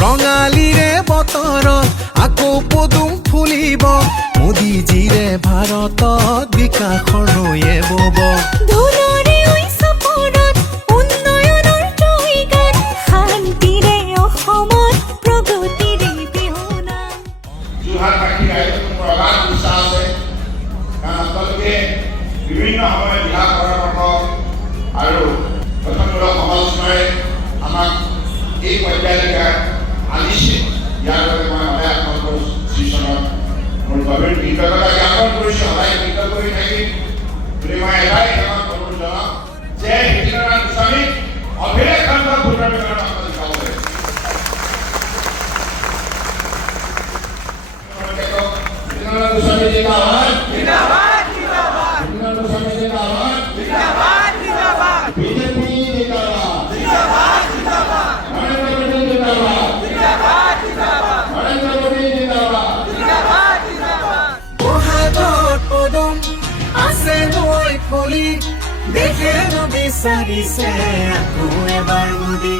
ৰঙালীৰে বতৰত আকৌ পদুম ফুলিব মোদীজীৰে ভাৰতত বিকাশৰ নৈয়ে বব ধুনৰে ঐচপৰত উন্নয়নৰ জয়গান শান্তিৰে অসমত প্ৰগতিৰে বিহুনাম যোৰহাটবাসীৰ ৰাইজৰ প্ৰগাঢ় বিশ্বাস আছে কাৰণ আপোনালোকে বিভিন্ন সময়ত দিহা পৰামৰ্শ আৰু গঠনমূলক সমালোচনাৰে আমাক এই পৰ্যায়লৈকে আনিছিল ইয়াৰ বাবে মই সদায় আপোনালোকৰ শ্ৰীচৰণত মোৰ গভীৰ কৃতজ্ঞতা জ্ঞাপন কৰিছোঁ সদায় কৃতজ্ঞ কৰি থাকিম বুলি মই এটাই অনুৰোধ জনাম যে হিতেন্দ্ৰনাথ গোস্বামীক অভিলেখ সংখ্যক ভোটৰ বিতৰণ আপোনালোকে চাব লাগে হিতেন্দ্ৰনাথ গোস্বামী জিন্দাবাদ जिंदाबाद जिंदाबाद হিতেন্দ্ৰনাথ গোস্বামী জিন্দাবাদ जिंदाबाद जिंदाबाद বিজেপি জিন্দাবাদ जिंदाबाद जिंदाबाद নরেন্দ্র মোদী জিন্দাবাদ जिंदाबाद जिंदाबाद নরেন্দ্র মোদী জিন্দাবাদ जिंदाबाद जिंदाबाद বহাগত পদুম আছে নৈ ফুলি দেখে বিচাৰিছে আকৌ এবাৰ মোদী